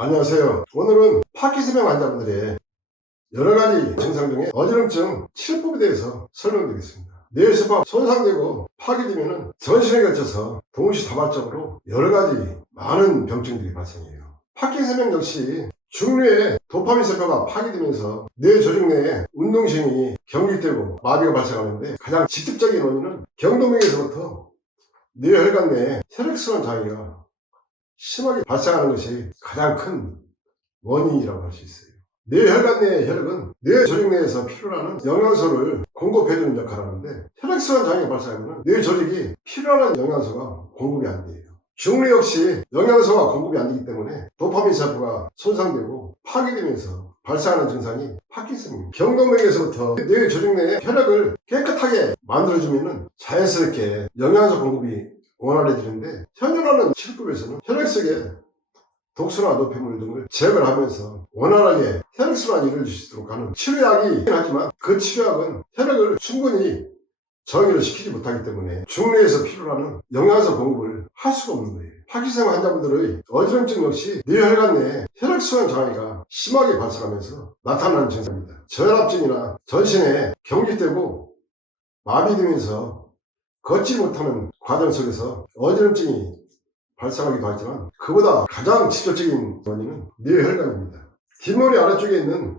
안녕하세요. 오늘은 파킨슨병 환자분들의 여러가지 증상 중에 어지럼증 치료법에 대해서 설명드리겠습니다. 뇌세포가 손상되고 파괴되면 전신에 걸쳐서 동시다발적으로 여러가지 많은 병증들이 발생해요. 파킨슨병 역시 중뇌의 도파민 세포가 파괴되면서 뇌 조직 내에 운동신경이 경직되고 마비가 발생하는데, 가장 직접적인 원인은 경동맥에서부터 뇌혈관 내에 혈액순환 장애가 심하게 발생하는 것이 가장 큰 원인이라고 할 수 있어요. 뇌혈관 내의 혈액은 뇌 조직 내에서 필요로 하는 영양소를 공급해주는 역할을 하는데, 혈액순환 장애가 발생하면 뇌 조직이 필요로 하는 영양소가 공급이 안 돼요. 중뇌 역시 영양소가 공급이 안 되기 때문에 도파민 세포가 손상되고 파괴되면서 발생하는 증상이 파킨슨입니다. 경동맥에서부터 뇌 조직 내의 혈액을 깨끗하게 만들어주면 자연스럽게 영양소 공급이 원활해지는데, 현존하는 치료법에서는 혈액 속에 독소나 노폐물 등을 제거를 하면서 원활하게 혈액순환이 이루어질 수 있도록 하는 치료약이긴 하지만, 그 치료약은 혈액을 충분히 정의를 시키지 못하기 때문에 중뇌에서 필요로 하는 영양소 공급을 할 수가 없는 거예요. 파킨슨 환자분들의 어지럼증 역시 뇌혈관 내에 혈액순환 장애가 심하게 발생하면서 나타나는 증상입니다. 저혈압증이나 전신에 경직되고 마비되면서 걷지 못하는 과정 속에서 어지럼증이 발생하기도 하지만, 그보다 가장 직접적인 원인은 뇌혈관입니다. 뒷머리 아래쪽에 있는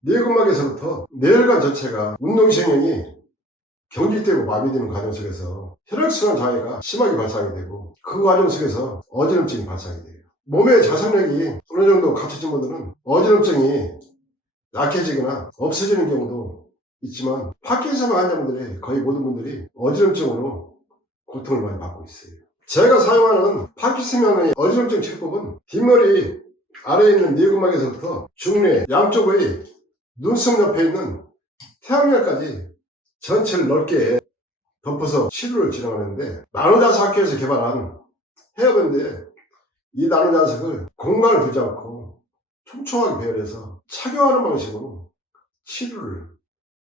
뇌근막에서부터 뇌혈관 전체가 운동신경이 경직되고 마비되는 과정 속에서 혈액순환 장애가 심하게 발생하게 되고, 그 과정 속에서 어지럼증이 발생하게 돼요. 몸의 자생력이 어느 정도 갖춰진 분들은 어지럼증이 약해지거나 없어지는 경우도 있지만, 파킨슨 환자분들의 거의 모든 분들이 어지럼증으로 고통을 많이 받고 있어요. 제가 사용하는 파킨슨병의 어지럼증 치료법은 뒷머리 아래에 있는 뇌근막에서부터 중뇌 양쪽의 눈썹 옆에 있는 태양열까지 전체를 넓게 덮어서 치료를 진행하는데, 나노자석 학회에서 개발한 헤어밴드에 이 나노자석을 공간을 두지 않고 촘촘하게 배열해서 착용하는 방식으로 치료를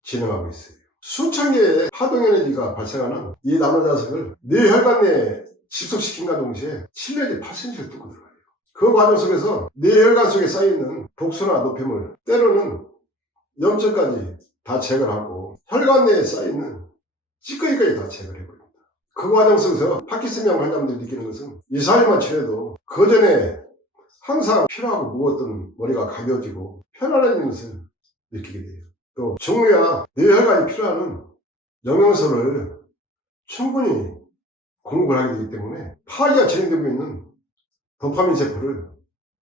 진행하고 있어요. 수천 개의 파동에너지가 발생하는 이 나노자석을 뇌혈관 내에 집속시킨과 동시에 7내지 8cm를 뚫고 들어가요. 그 과정 속에서 뇌혈관 속에 쌓여있는 독소나 노폐물, 때로는 염증까지 다 제거를 하고, 혈관 내에 쌓여있는 찌꺼기까지 다 제거를 해버립니다. 그 과정 속에서 파킨슨병 환자분들이 느끼는 것은 2, 4일만 치료해도 그 전에 항상 필요하고 무거웠던 머리가 가벼워지고 편안해지는 것을 느끼게 돼요. 또 중뇌와 뇌혈관이 필요한 영양소를 충분히 공급을 하게 되기 때문에 파괴가 진행되고 있는 도파민 세포를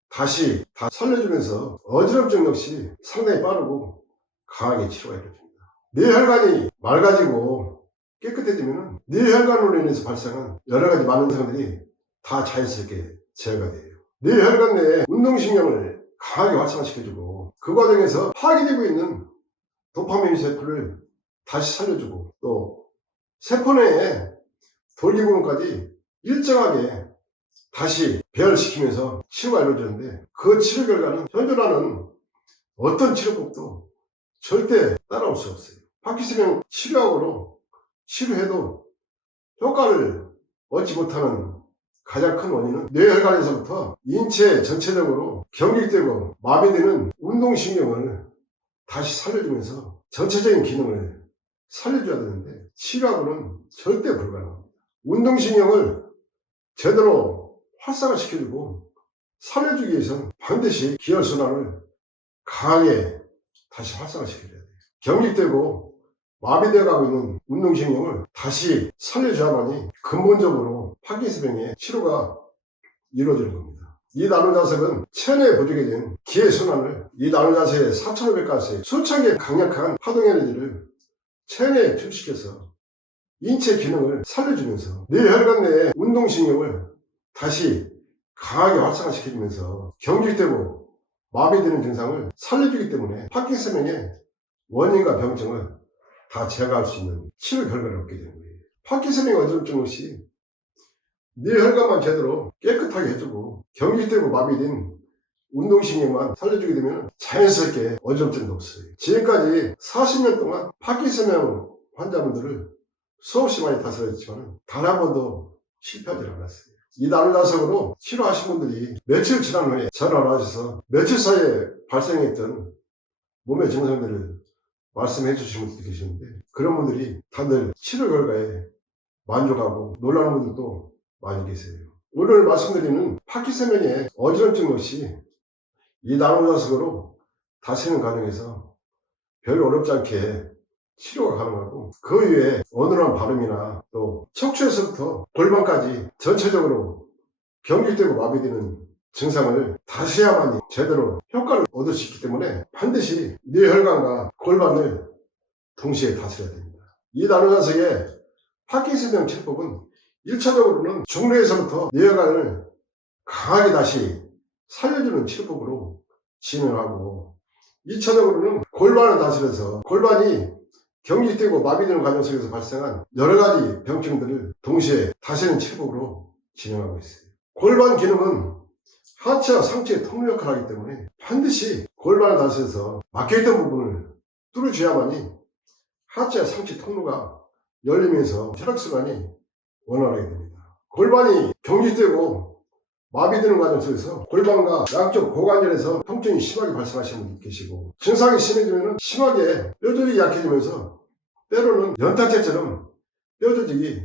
다시 다 살려주면서 어지럼증 역시 상당히 빠르고 강하게 치료가 이루어집니다. 뇌혈관이 맑아지고 깨끗해지면 뇌혈관으로 인해서 발생한 여러가지 많은 증상들이 다 자연스럽게 제어가 돼요. 뇌혈관 내에 운동신경을 강하게 활성화시켜주고, 그 과정에서 파괴되고 있는 도파민 세포를 다시 살려주고, 또 세포 내에 돌기부분까지 일정하게 다시 배열시키면서 치료가 이루어지는데, 그 치료 결과는 현존하는 어떤 치료법도 절대 따라올 수 없어요. 파킨슨병 치료약으로 치료해도 효과를 얻지 못하는 가장 큰 원인은 뇌혈관에서부터 인체 전체적으로 경직되고 마비되는 운동신경을 다시 살려주면서 전체적인 기능을 살려줘야 되는데, 치료하고는 절대 불가능합니다. 운동신경을 제대로 활성화시켜주고 살려주기 위해서는 반드시 기혈순환을 강하게 다시 활성화시켜줘야 돼요. 경직되고 마비되어 가고 있는 운동신경을 다시 살려줘야만이 근본적으로 파킨슨병의 치료가 이루어지는 겁니다. 이 나노자석은 체내에 부족해 진 기혈순환을, 이 나노자석의 4500가스의 수천 개의 강력한 파동에너지를 체내에 투입시켜서 인체 기능을 살려주면서 뇌혈관 내의 운동신경을 다시 강하게 활성화시켜주면서 경직되고 마비되는 증상을 살려주기 때문에 파킨슨병의 원인과 병증을 다 제거할 수 있는 치료 결과를 얻게 되는 거예요. 파킨슨병 어지럼증 없이 뇌혈관만 제대로 깨끗하게 해주고 경직되고 마비된 운동신경만 살려주게 되면 자연스럽게 어지럼증도 없어요. 지금까지 40년 동안 파킨슨병 환자분들을 수없이 많이 다스렸지만 단 한 번도 실패하지 않았어요. 이 나노자석으로 치료하신 분들이 며칠 지난 후에 전화를 하셔서 며칠 사이에 발생했던 몸의 증상들을 말씀해 주시는 분들이 계시는데, 그런 분들이 다들 치료 결과에 만족하고 놀라는 분들도 많이 계세요. 오늘 말씀드리는 파킨슨병의 어지럼증 없이 이 나노자석으로 다스리는 과정에서 별 어렵지 않게 치료가 가능하고, 그 이외에 어눌한 발음이나 또 척추에서부터 골반까지 전체적으로 경직되고 마비되는 증상을 다스려야만이 제대로 효과를 얻을 수 있기 때문에 반드시 뇌혈관과 골반을 동시에 다스려야 됩니다. 이 나노자석의 파킨슨병 치료법은 1차적으로는 중뇌에서부터 뇌혈관을 강하게 다시 살려주는 치료법으로 진행하고, 2차적으로는 골반을 다스려서 골반이 경직되고 마비되는 과정 속에서 발생한 여러 가지 병증들을 동시에 다스리는 치료법으로 진행하고 있어요. 골반 기능은 하체와 상체의 통로 역할을 하기 때문에 반드시 골반을 다스려서 막혀있던 부분을 뚫어줘야만이 하체와 상체 통로가 열리면서 혈액순환이 원활하게 됩니다. 골반이 경직되고 마비되는 과정 속에서 골반과 양쪽 고관절에서 통증이 심하게 발생하시는 분이 계시고, 증상이 심해지면 심하게 뼈조직이 약해지면서 때로는 연탄재처럼 뼈조직이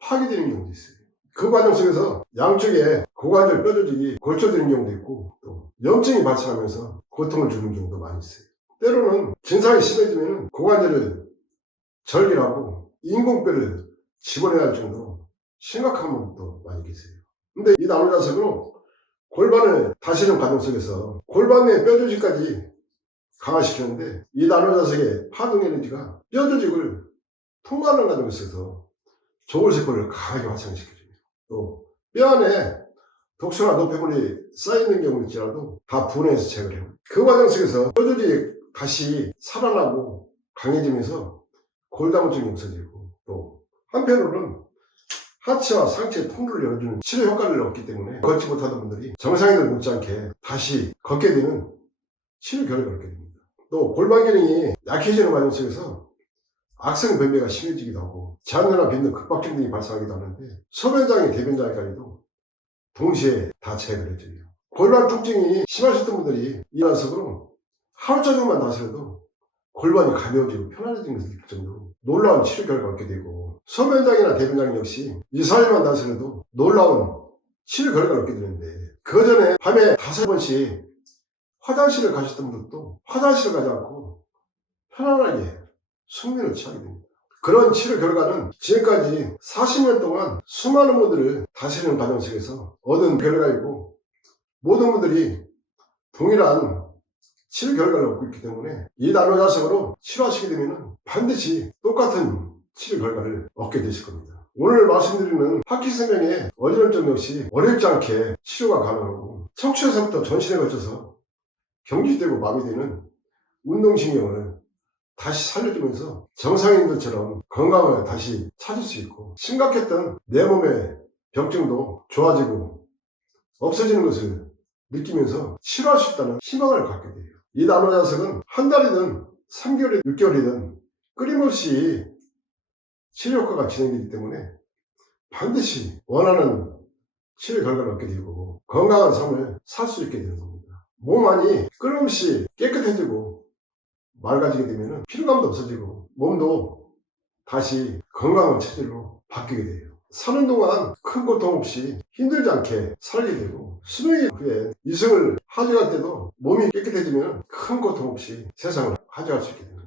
파괴되는 경우도 있어요. 그 과정 속에서 양쪽에 고관절 뼈조직이 골쳐드는 경우도 있고, 또 염증이 발생하면서 고통을 주는 경우도 많이 있어요. 때로는 증상이 심해지면 고관절을 절개하고 인공뼈를 집어내야 할 정도로 심각한 분도 많이 계세요. 근데 이 나노자석으로 골반을 다스리는 과정 속에서 골반 내 뼈조직까지 강화시키는데, 이 나노자석의 파동 에너지가 뼈조직을 통과하는 과정에 있어서 조골세포를 강하게 활성시켜줘요. 또 뼈 안에 독소나 노폐물이 쌓이는 경우일지라도 다 분해해서 제거를 해요. 그 과정 속에서 뼈조직이 다시 살아나고 강해지면서 골다공증이 없어지고, 또 한편으로는 하체와 상체 통로를 열어주는 치료 효과를 얻기 때문에 걷지 못하던 분들이 정상인들 못지않게 다시 걷게 되는 치료 결과를 얻게 됩니다. 또 골반 기능이 약해지는 과정 속에서 악성 변비가 심해지기도 하고 잔뇨나 빈등, 급박증 등이 발생하기도 하는데, 소변장애, 대변장애까지도 동시에 다 제거를 해줘요. 골반 통증이 심하셨던 분들이 이 나석으로 하루 저녁만 다스려도 골반이 가벼워지고 편안해지는 것을 느낄 정도로 놀라운 치료 결과를 얻게 되고, 소변장애나 대변장 역시 2-3일만 다스려도 놀라운 치료 결과를 얻게 되는데, 그 전에 밤에 5번씩 화장실을 가셨던 분들도 화장실을 가지 않고 편안하게 숙면을 취하게 됩니다. 그런 치료 결과는 지금까지 40년 동안 수많은 분들을 다스리는 과정 속에서 얻은 결과이고, 모든 분들이 동일한 치료 결과를 얻고 있기 때문에 이 나노자석으로 치료하시게 되면 반드시 똑같은 치료 결과를 얻게 되실 겁니다. 오늘 말씀드리는 파킨슨병의 어지럼증 역시 어렵지 않게 치료가 가능하고, 척추에서부터 전신에 걸쳐서 경직되고 마비되는 운동신경을 다시 살려주면서 정상인들처럼 건강을 다시 찾을 수 있고, 심각했던 내 몸의 병증도 좋아지고 없어지는 것을 느끼면서 치료할 수 있다는 희망을 갖게 돼요. 이 나노자석은 한 달이든 3개월이든 6개월이든 끊임없이 치료 효과가 진행되기 때문에 반드시 원하는 치료 결과를 얻게 되고 건강한 삶을 살 수 있게 되는 겁니다. 몸 안이 끊임없이 깨끗해지고 맑아지게 되면 피로감도 없어지고 몸도 다시 건강한 체질로 바뀌게 돼요. 사는 동안 큰 고통 없이 힘들지 않게 살게 되고, 수명 후에 이승을 하직할 때도 몸이 깨끗해지면 큰 고통 없이 세상을 하직할 수 있게 됩니다.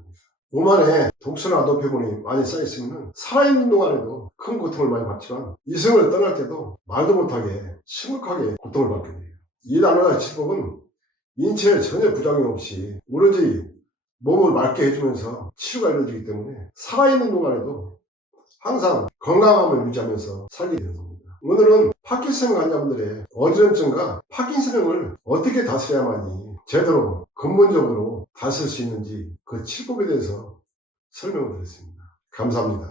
몸 안에 독소나 노폐물이 많이 쌓여있으면 살아있는 동안에도 큰 고통을 많이 받지만 이승을 떠날 때도 말도 못하게 심각하게 고통을 받게 돼요. 이 나노자석 치료법은 인체에 전혀 부작용 없이 오로지 몸을 맑게 해주면서 치료가 이루어지기 때문에 살아있는 동안에도 항상 건강함을 유지하면서 살게 되는 겁니다. 오늘은 파킨슨 환자분들의 어지럼증과 파킨슨병을 어떻게 다스려야만이 제대로 근본적으로 다스릴 수 있는지 그 치료법에 대해서 설명을 드렸습니다. 감사합니다.